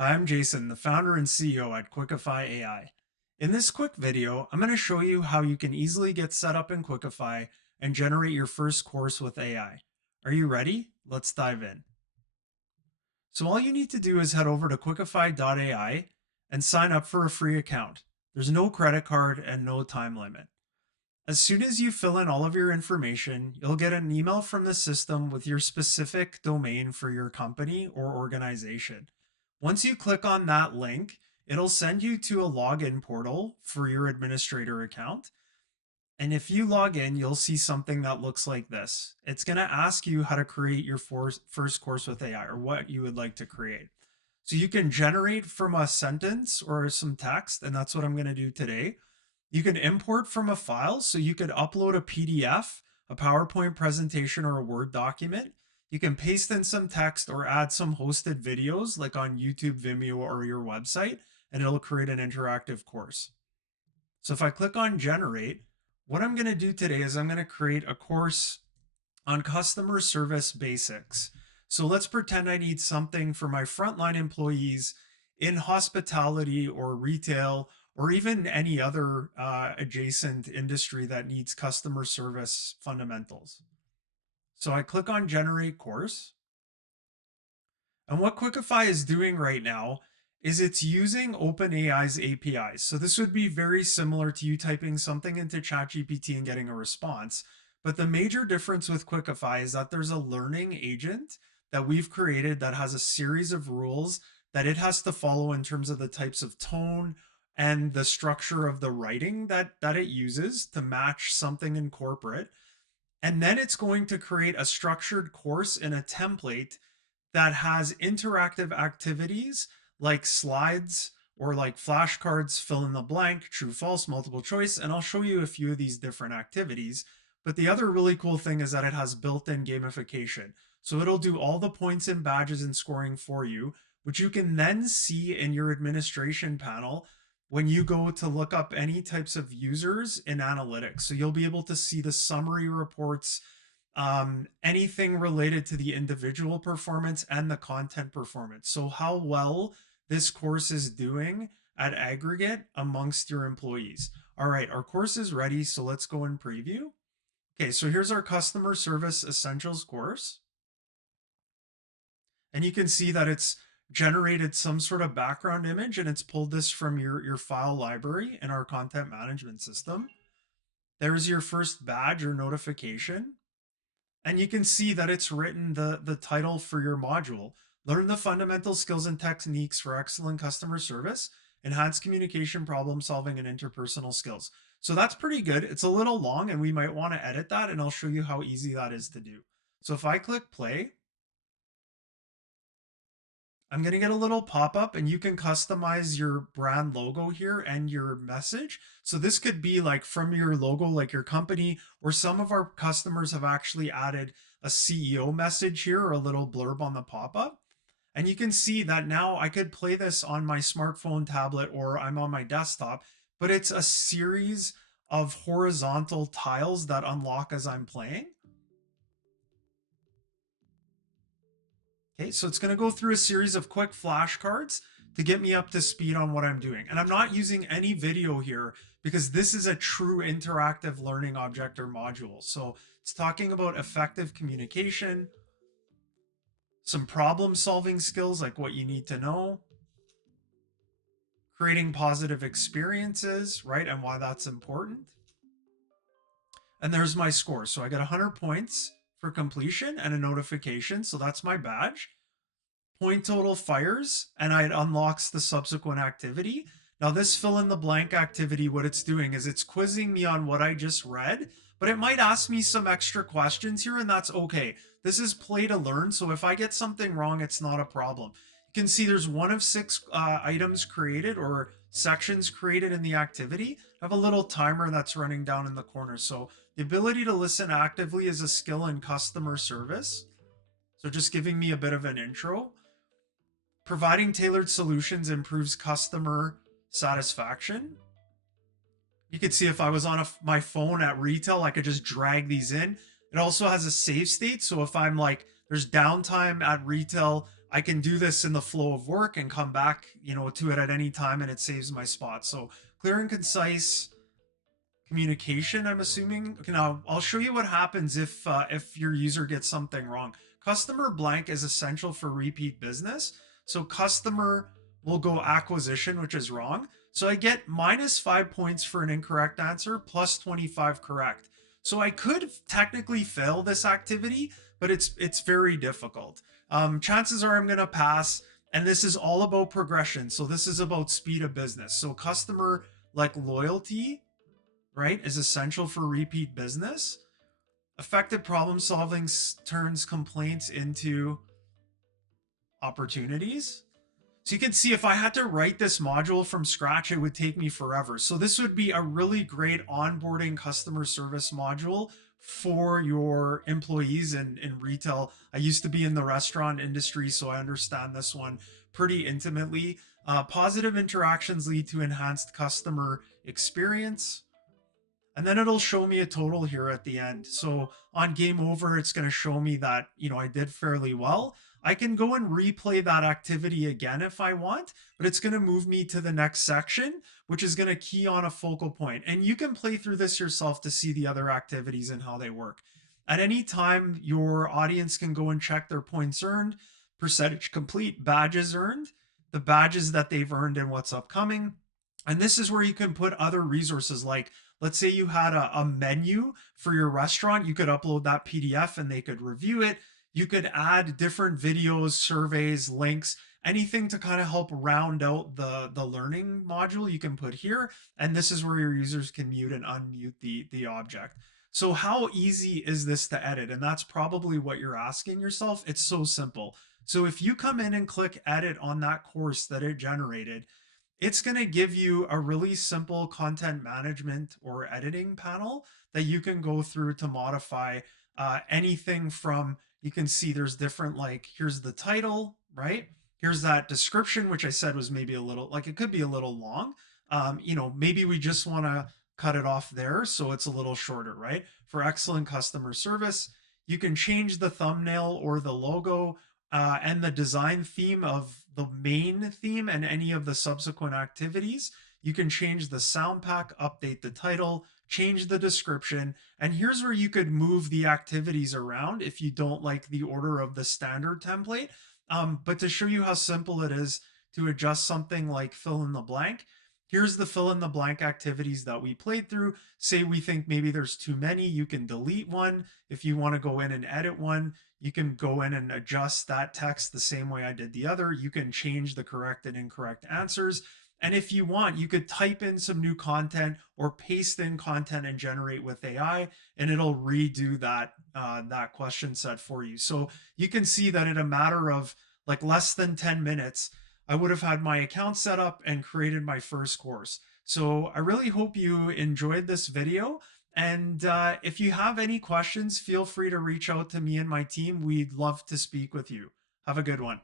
Hi, I'm Jason, the founder and CEO at Quickify AI. In this quick video, I'm going to show you how you can easily get set up in Quickify and generate your first course with AI. Are you ready? Let's dive in. So all you need to do is head over to quickify.ai and sign up for a free account. There's no credit card and no time limit. As soon as you fill in all of your information, you'll get an email from the system with your specific domain for your company or organization. Once you click on that link, it'll send you to a login portal for your administrator account. And if you log in, you'll see something that looks like this. It's going to ask you how to create your first course with AI or what you would like to create. So you can generate from a sentence or some text, and that's what I'm going to do today. You can import from a file, so you could upload a PDF, a PowerPoint presentation, or a Word document. You can paste in some text or add some hosted videos like on YouTube, Vimeo, or your website, and it'll create an interactive course. So if I click on generate, what I'm going to do today is I'm going to create a course on customer service basics. So let's pretend I need something for my frontline employees in hospitality or retail or even any other adjacent industry that needs customer service fundamentals. So I click on generate course. And what Quickify is doing right now is it's using OpenAI's APIs. So this would be very similar to you typing something into ChatGPT and getting a response. But the major difference with Quickify is that there's a learning agent that we've created that has a series of rules that it has to follow in terms of the types of tone and the structure of the writing that it uses to match something in corporate. And then it's going to create a structured course in a template that has interactive activities like slides or like flashcards, fill in the blank, true, false, multiple choice. And I'll show you a few of these different activities. But the other really cool thing is that it has built-in gamification. So it'll do all the points and badges and scoring for you, which you can then see in your administration panel when you go to look up any types of users in analytics. So you'll be able to see the summary reports, anything related to the individual performance and the content performance. So how well this course is doing at aggregate amongst your employees. All right, our course is ready, so let's go and preview. Okay, so here's our customer service essentials course. And you can see that it's generated some sort of background image and it's pulled this from your file library in our content management system. There's your first badge or notification. And you can see that it's written the title for your module. Learn the fundamental skills and techniques for excellent customer service, enhance communication, problem solving, and interpersonal skills. So that's pretty good. It's a little long and we might want to edit that, and I'll show you how easy that is to do. So if I click play, I'm going to get a little pop-up and you can customize your brand logo here and your message. So this could be like from your logo, like your company, or some of our customers have actually added a CEO message here or a little blurb on the pop-up. And you can see that now I could play this on my smartphone, tablet, or I'm on my desktop, but it's a series of horizontal tiles that unlock as I'm playing. Okay, so it's going to go through a series of quick flashcards to get me up to speed on what I'm doing. And I'm not using any video here because this is a true interactive learning object or module. So it's talking about effective communication, some problem solving skills like what you need to know, creating positive experiences, right? And why that's important. And there's my score. So I got 100 points for completion and a notification. So that's my badge. Point total fires, and it unlocks the subsequent activity. Now this fill in the blank activity, what it's doing is it's quizzing me on what I just read, but it might ask me some extra questions here, and that's okay. This is play to learn, so if I get something wrong, it's not a problem. You can see there's one of six items created or sections created in the activity. I have a little timer that's running down in the corner. So the ability to listen actively is a skill in customer service. So just giving me a bit of an intro. Providing tailored solutions improves customer satisfaction. You could see if I was on my phone at retail, I could just drag these in. It also has a save state. So if I'm like, there's downtime at retail, I can do this in the flow of work and come back, to it at any time, and it saves my spot. So clear and concise communication, I'm assuming. Okay, now I'll show you what happens if your user gets something wrong. Customer blank is essential for repeat business. So customer will go acquisition, which is wrong. So I get -5 points for an incorrect answer, plus 25 correct. So I could technically fail this activity, but it's very difficult. Chances are I'm gonna pass, and this is all about progression. So this is about speed of business. So customer like loyalty, right, is essential for repeat business. Effective problem solving turns complaints into opportunities. So you can see if I had to write this module from scratch, it would take me forever. So this would be a really great onboarding customer service module for your employees in retail. I used to be in the restaurant industry, so I understand this one pretty intimately. Positive interactions lead to enhanced customer experience. And then it'll show me a total here at the end. So on game over, it's going to show me that, I did fairly well. I can go and replay that activity again if I want, but it's going to move me to the next section, which is going to key on a focal point. And you can play through this yourself to see the other activities and how they work. At any time, your audience can go and check their points earned, percentage complete, badges earned, the badges that they've earned, and what's upcoming. And this is where you can put other resources like, let's say you had a menu for your restaurant, you could upload that PDF and they could review it. You could add different videos, surveys, links, anything to kind of help round out the learning module you can put here. And this is where your users can mute and unmute the object. So how easy is this to edit? And that's probably what you're asking yourself. It's so simple. So if you come in and click edit on that course that it generated, it's going to give you a really simple content management or editing panel that you can go through to modify anything from, you can see there's different, like, here's the title, right? Here's that description, which I said was maybe a little, like, it could be a little long. Maybe we just want to cut it off there so it's a little shorter, right? For excellent customer service, you can change the thumbnail or the logo and the design theme of the main theme and any of the subsequent activities. You can change the sound pack, update the title, change the description, and here's where you could move the activities around if you don't like the order of the standard template. But to show you how simple it is to adjust something like fill in the blank, here's the fill in the blank activities that we played through. Say we think maybe there's too many, you can delete one. If you want to go in and edit one, you can go in and adjust that text the same way I did the other. You can change the correct and incorrect answers. And if you want, you could type in some new content or paste in content and generate with AI, and it'll redo that question set for you. So you can see that in a matter of like less than 10 minutes, I would have had my account set up and created my first course. So I really hope you enjoyed this video. And if you have any questions, feel free to reach out to me and my team. We'd love to speak with you. Have a good one.